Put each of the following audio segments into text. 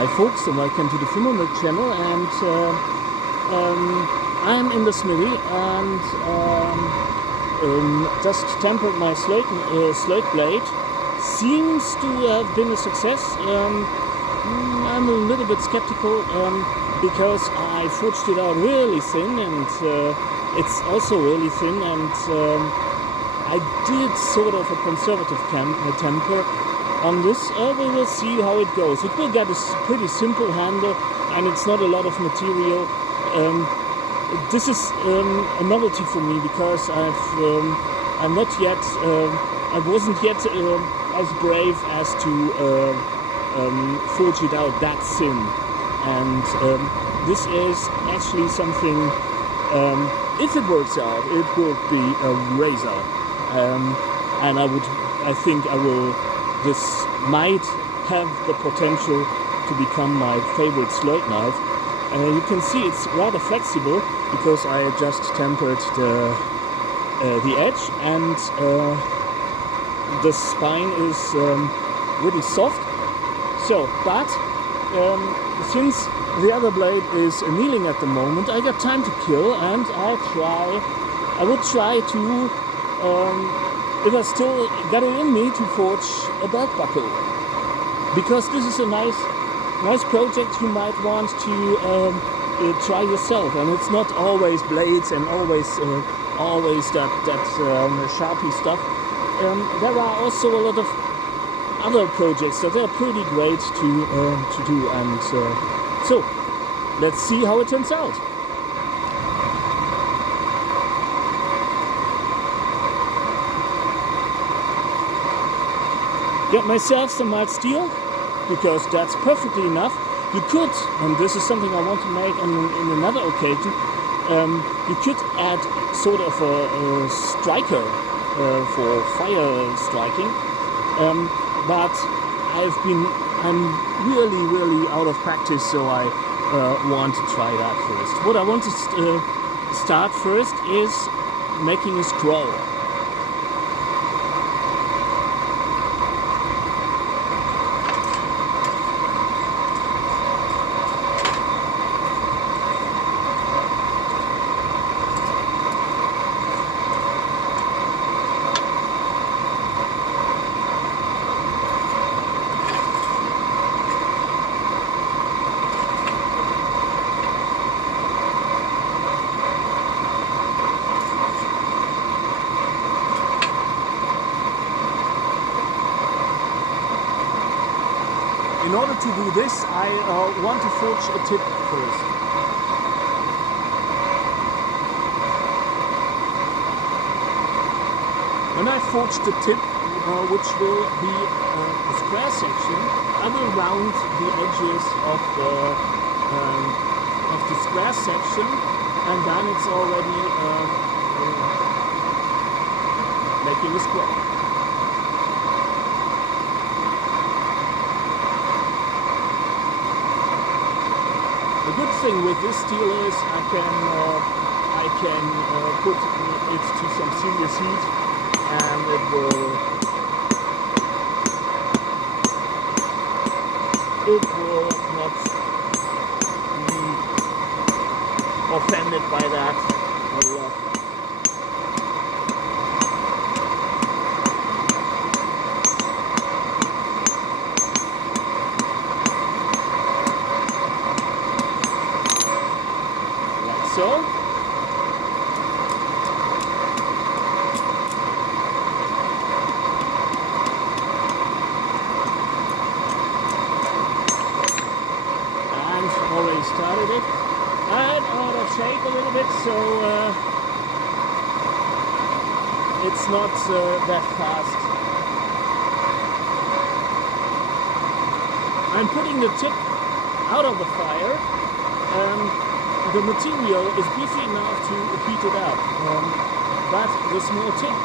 Hi folks, and welcome to the Fimmelmilk channel, and I'm in the smithy and just tempered my slate blade. Seems to have been a success. I'm a little bit skeptical because I forged it out really thin, and it's also really thin, and I did sort of a conservative temper on this. We will see how it goes. It will get a pretty simple handle, and it's not a lot of material. This is a novelty for me because I'm not yet, I wasn't yet as brave as to forge it out that thin, and this is actually something. If it works out, it will be a razor, and I think I will. This might have the potential to become my favorite slate knife. You can see it's rather flexible because I just tempered the edge, and the spine is really soft. So, but since the other blade is annealing at the moment, I got time to kill, and I would try to. If I still got it in me to forge a belt buckle, because this is a nice project you might want to try yourself, and it's not always blades and always that Sharpie stuff. There are also a lot of other projects that are pretty great to do, and so let's see how it turns out. Get myself some mild steel, because that's perfectly enough. You could, and this is something I want to make in another occasion, you could add sort of a striker for fire striking, but I'm really out of practice, so I want to try that first. What I want to start first is making a scroll. In order to do this, I want to forge a tip first. When I forge the tip, which will be a square section, I will round the edges of the square section, and then it's already making a scroll. The good thing with this steel is I can put it to some serious heat, and it will not be offended by that a lot. So, and already started it. I'm out of shape a little bit, so it's not that fast. I'm putting the tip out of the fire. The material is beefy enough to heat it up, but the small tip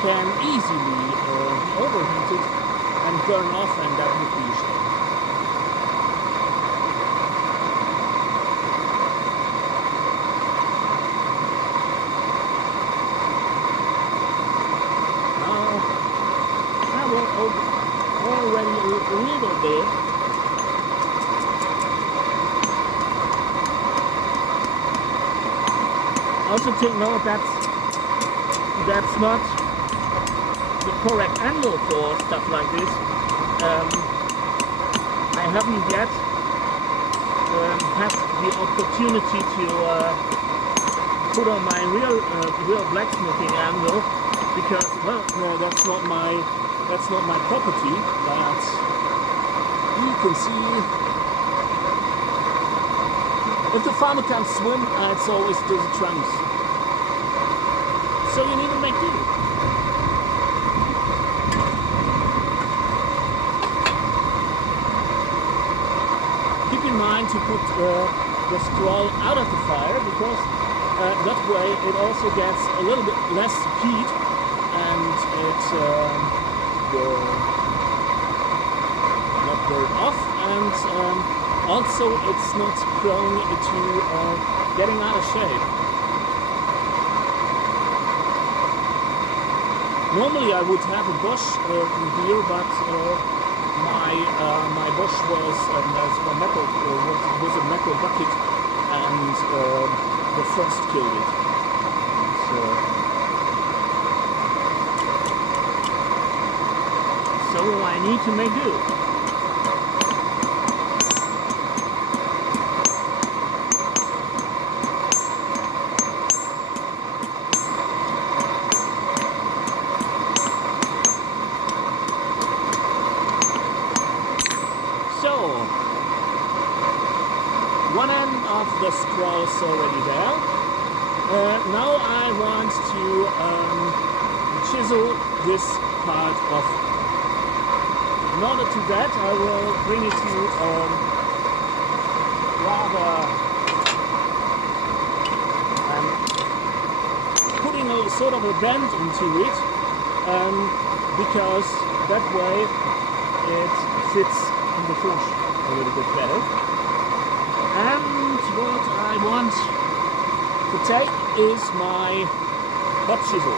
can easily be overheated and burn off, and that would be a shame. Now I will already a little bit Also take note that's not the correct angle for stuff like this. I haven't yet had the opportunity to put on my real blacksmithing angle, because well, that's not my property. But you can see, if the farmer can't swim, it's always to the trunks. So you need to make do. Keep in mind to put the scroll out of the fire, because that way it also gets a little bit less heat and it will not burn off, and also it's not prone to getting out of shape. Normally I would have a bush here, but my bush was a metal bucket, and the frost killed it. So I need to make do. One end of the scroll is already there. Now I want to chisel this part off. In order to that, I will bring it to putting a sort of a bend into it, because that way it fits in the forge a little bit better. And what I want to take is my hot chisel.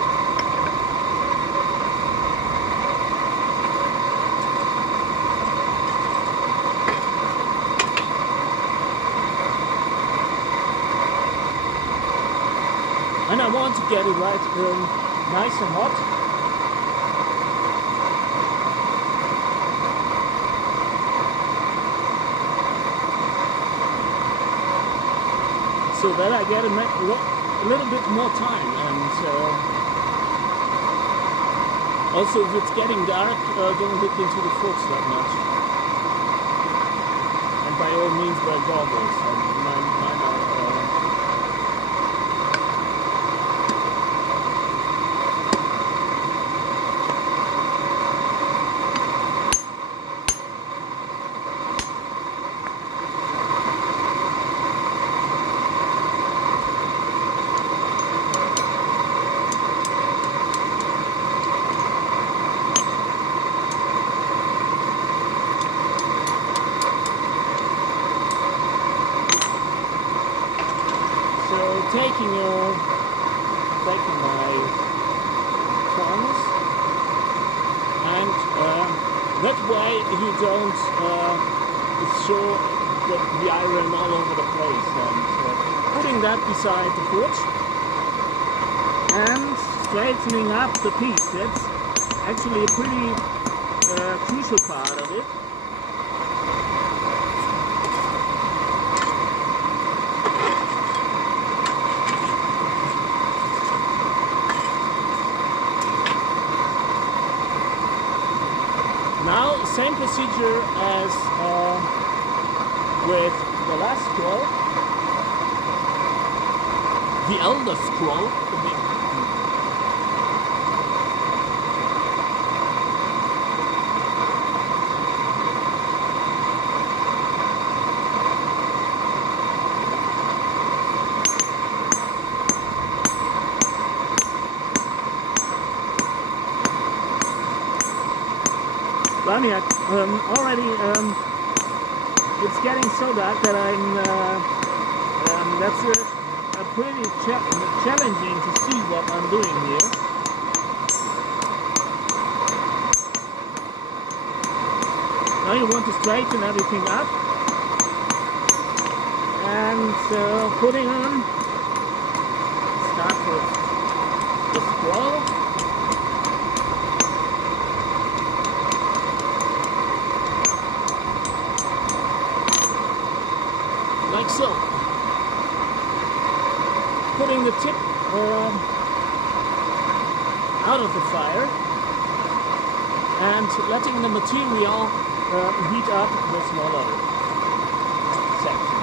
And I want to get it right nice and hot. So that I get a little bit more time, and also if it's getting dark, don't look into the forks that much. And by all means, wear goggles. Taking my tongs, and that way you don't show the iron all over the place, and putting that beside the forge and straightening up the piece. That's actually a pretty crucial part of it. Now, same procedure as with the last scroll, the elder scroll. Blamia, already it's getting so dark that that's a pretty challenging to see what I'm doing here. Now you want to straighten everything up, and putting on first the scroll. Like so. Putting the tip out of the fire and letting the material heat up the smaller sections.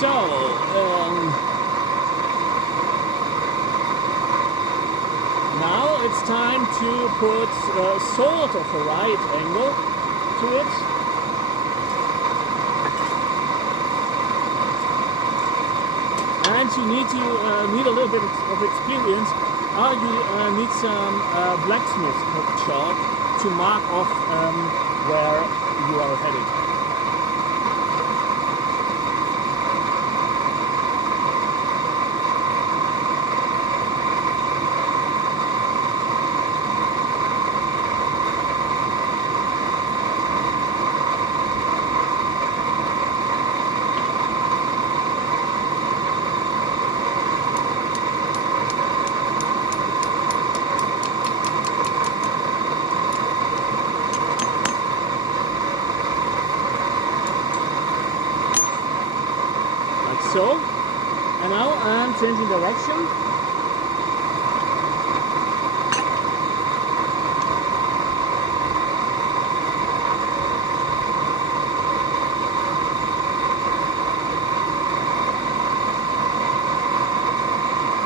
So, now it's time to put sort of a right angle to it. And you need a little bit of experience. You need some blacksmith chalk to mark off where you are headed. So, and now I'm changing direction.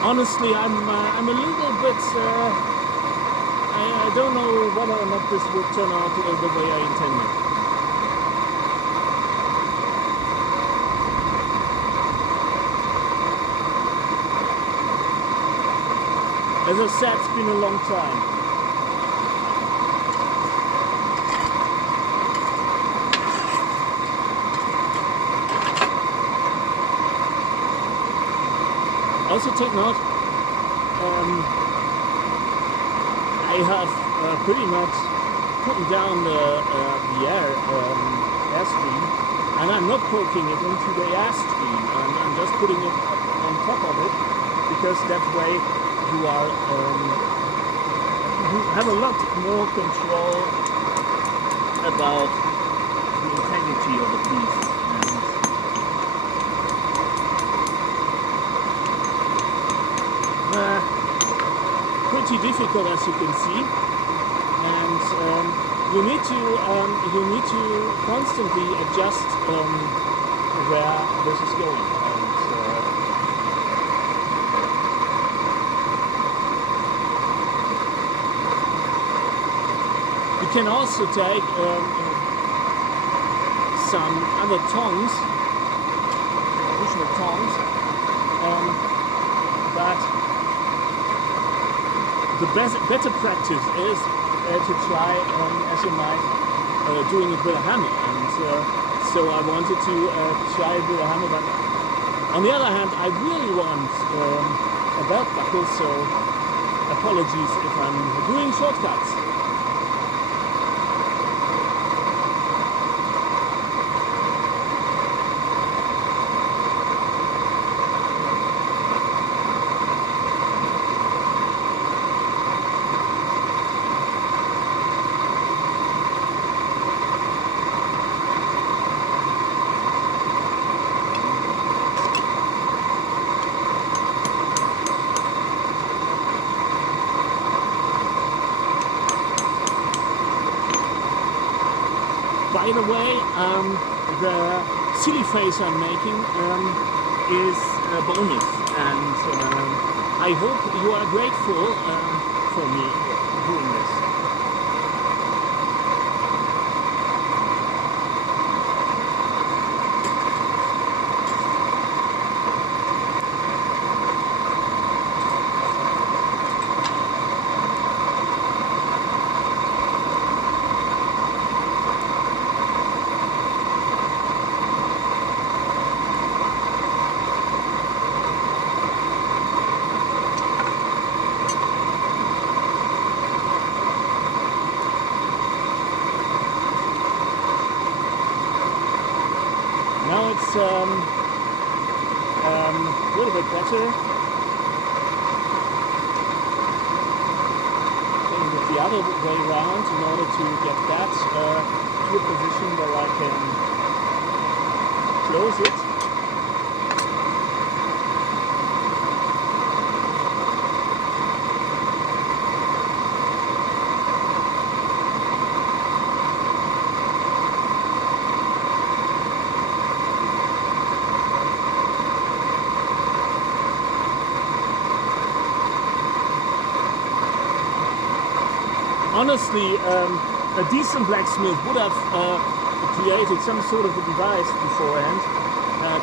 Honestly, I'm a little bit. I don't know whether or not this will turn out the way I intended. As I said, it's been a long time. Also take note, I have pretty much put down the airstream, and I'm not poking it into the airstream. I'm just putting it on top of it, because that way you have a lot more control about the integrity of the piece. And pretty difficult, as you can see, and you need to constantly adjust where this is going. You can also take some other tongs, additional tongs, but the better practice is to try, as you might, doing it with a hammer. And so I wanted to try it with a hammer, but on the other hand, I really want a belt buckle, so apologies if I'm doing shortcuts. by the way, the silly face I'm making is a bonus, and I hope you are grateful for me doing this. Now it's a little bit better. Taking it the other way around in order to get that to a position where I can close it. Honestly, a decent blacksmith would have created some sort of a device beforehand.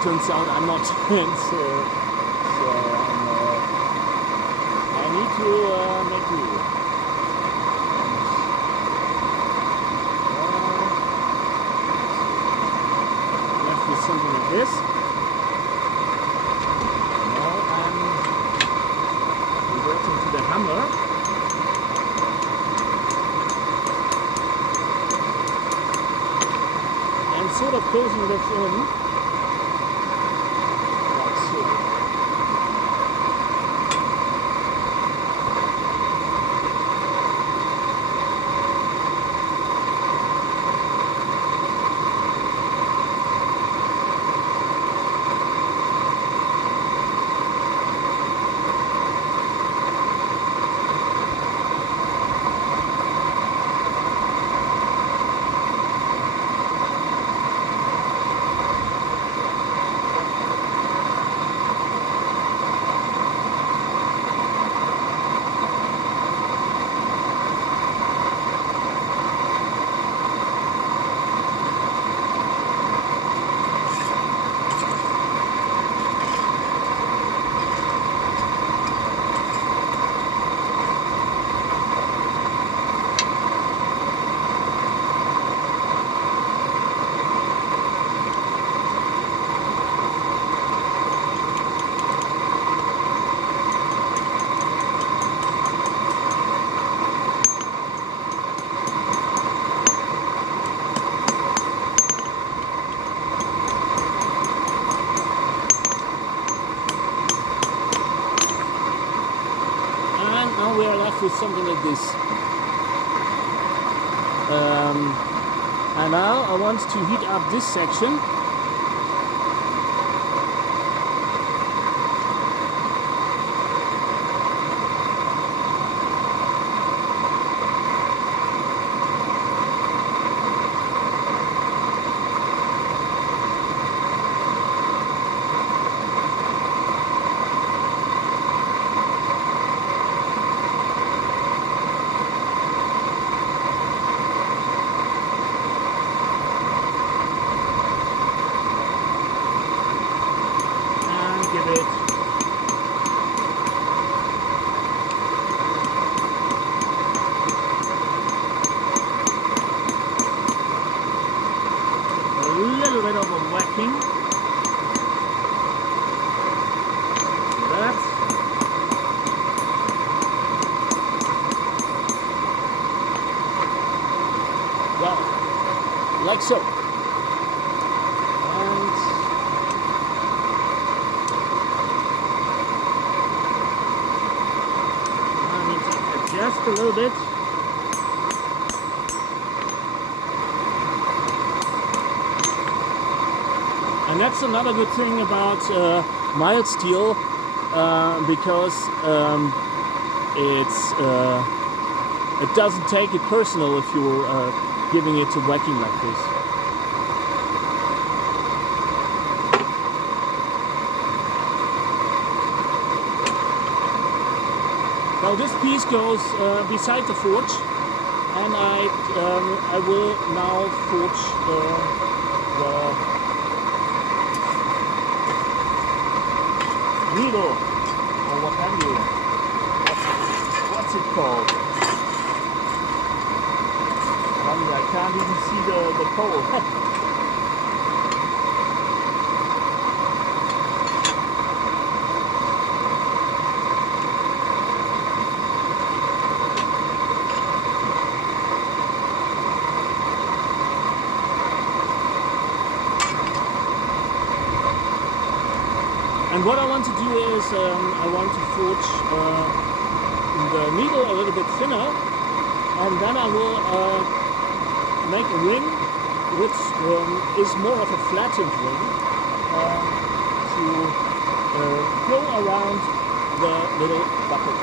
Turns out I'm not, and so I need to make do. Left with something like this. Now I'm reverting to the hammer. Sort of closing this in, like so. We are left with something like this. And now I want to heat up this section. Like so. And I need to adjust a little bit. And that's another good thing about mild steel, because it doesn't take it personal if you're giving it to whacking like this. So this piece goes beside the forge, and I will now forge the needle, or what have you. What's it called? I can't even see the pole. And what I want to do is I want to forge the needle a little bit thinner, and then I will make a ring which is more of a flattened ring to go around the little bucket.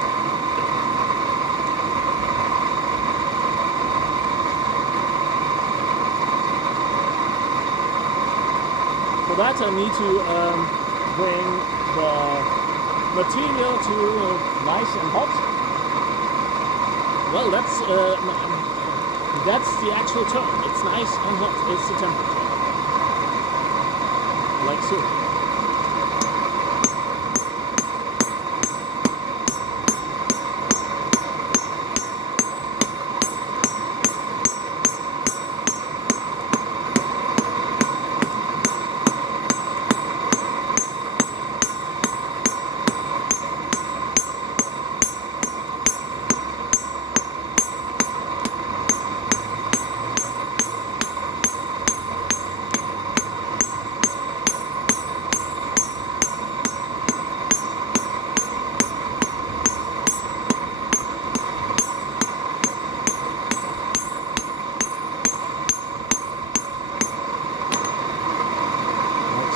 For that I need to bring the material to nice and hot. Well, that's the actual term. It's nice and hot. It's the temperature. Like so.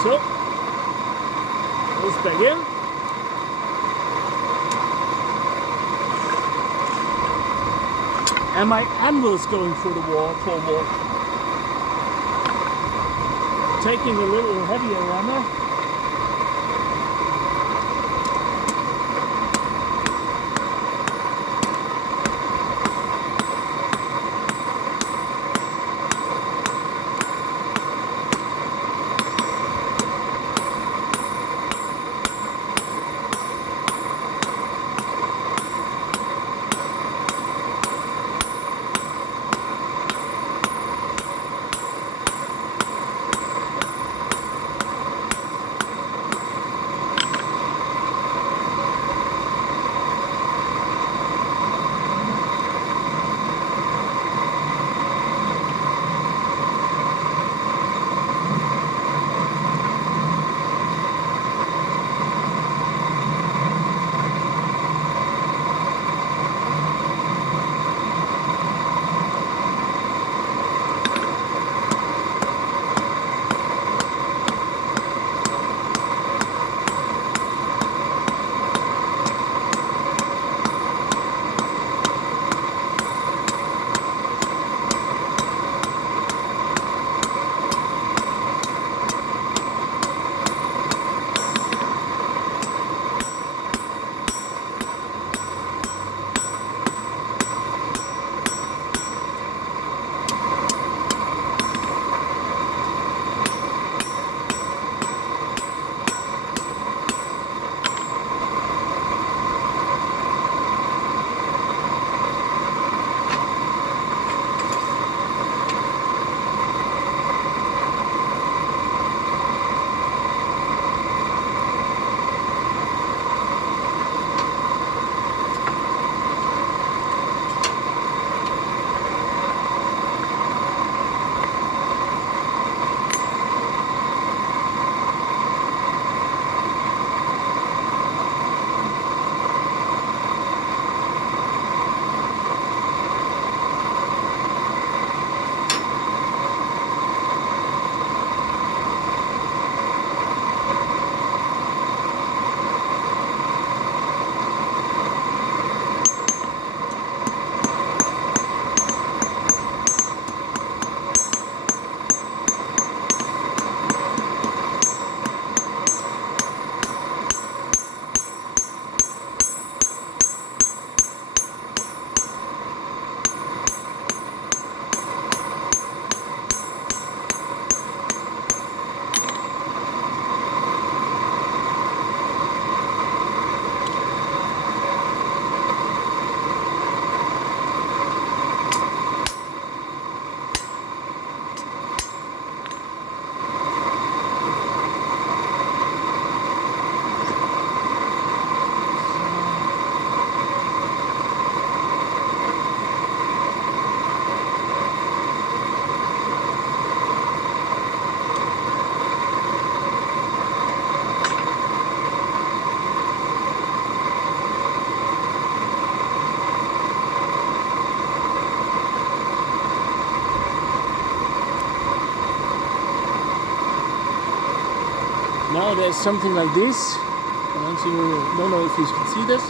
So, goes back in. And my anvil is going through the wall forward. Taking a little heavier hammer. now there's something like this. I don't know if you can see this.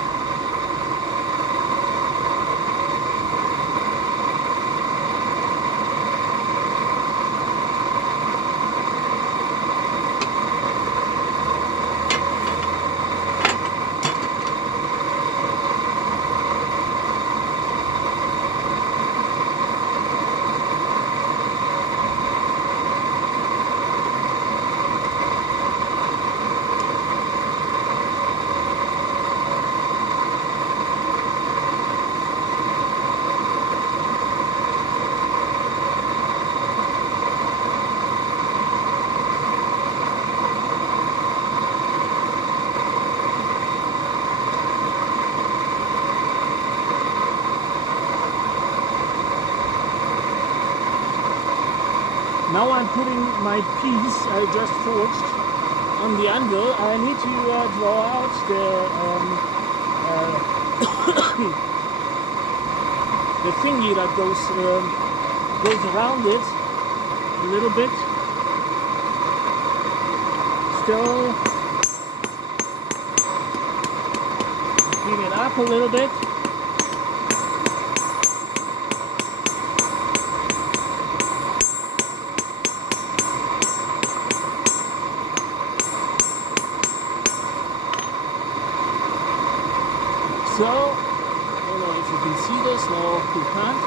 Now I'm putting my piece I just forged on the anvil. I need to draw out the thingy that goes around it a little bit. Still clean it up a little bit. So, I don't know if you can see this, no, you can't.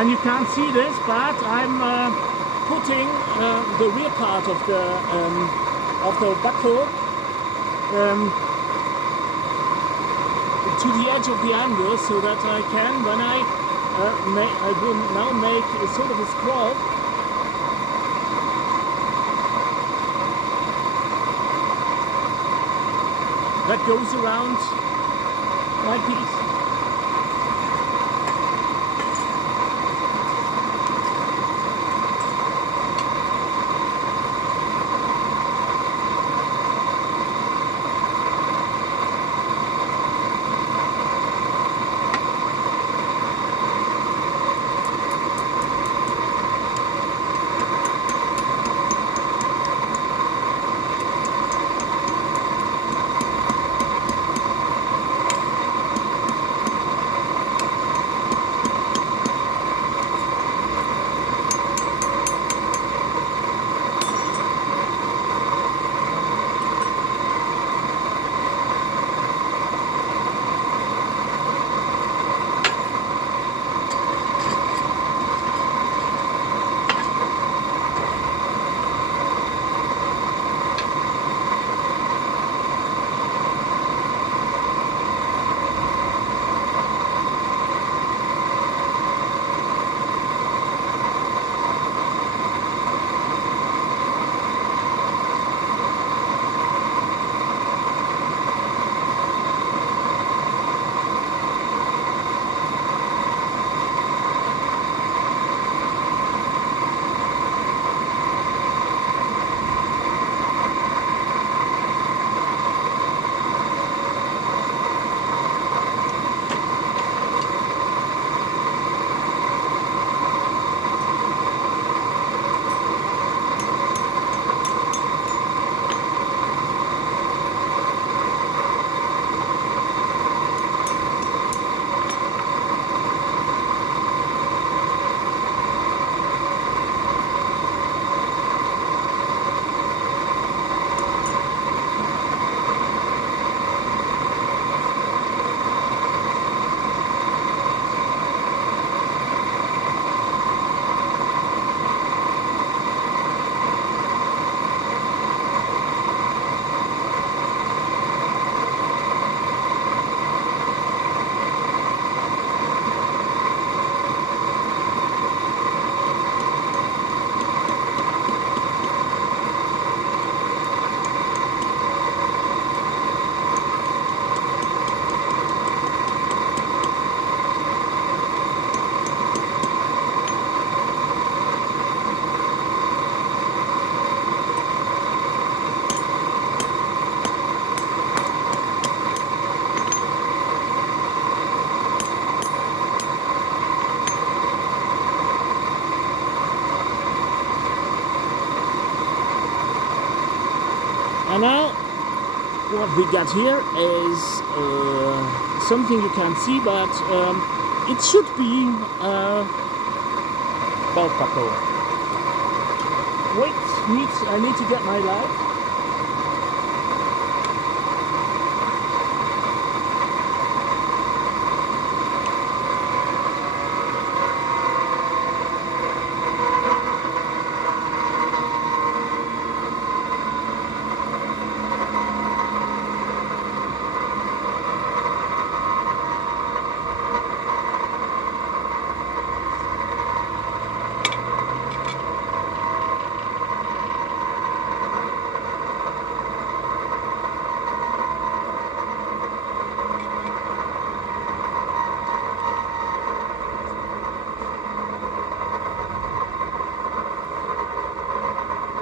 And you can't see this, but I'm putting the rear part of the buckle to the edge of the anvil, so that I can, when I will now make a sort of a scroll. That goes around my piece. And now what we got here is something you can't see, but it should be belt buckle. Wait, I need to get my light.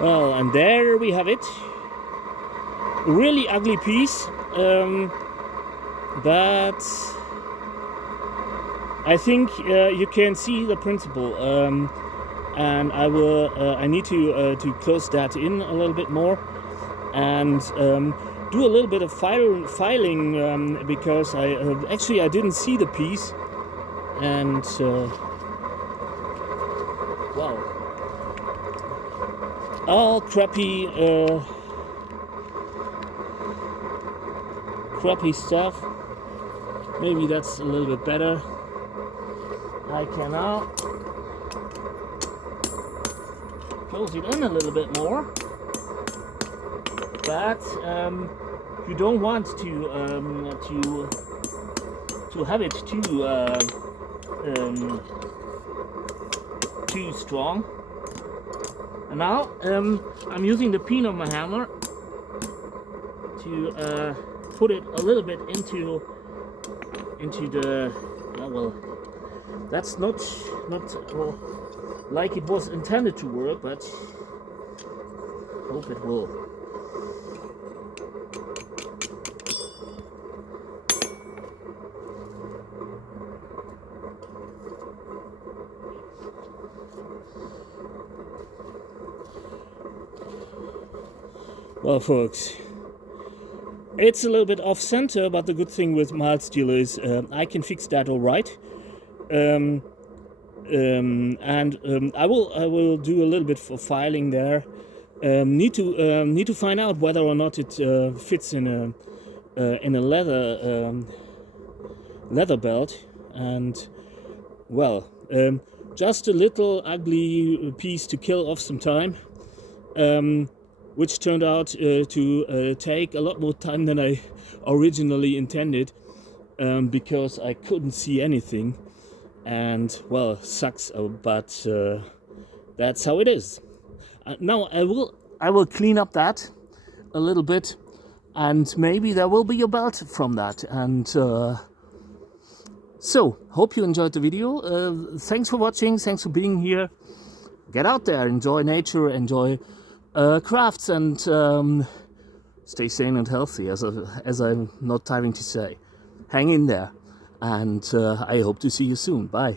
Well, and there we have it. A really ugly piece, but I think you can see the principle. And I need to close that in a little bit more and do a little bit of filing because I didn't see the piece, and wow. All crappy stuff. Maybe that's a little bit better. I can now close it in a little bit more, but you don't want to have it too strong. And now I'm using the pin of my hammer to put it a little bit into the well, that's not well, like it was intended to work, but hope it will. Well, folks, it's a little bit off center, but the good thing with mild steel is I can fix that all right. And I will do a little bit for filing there. Need to find out whether or not it fits in a leather belt. And well, just a little ugly piece to kill off some time. Which turned out to take a lot more time than I originally intended, because I couldn't see anything, and well, sucks, but that's how it is. Now I will clean up that a little bit, and maybe there will be a belt from that. And so hope you enjoyed the video. Thanks for watching, thanks for being here. Get out there, enjoy nature, enjoy crafts, and stay sane and healthy, as I'm not tiring to say. Hang in there, and I hope to see you soon. Bye.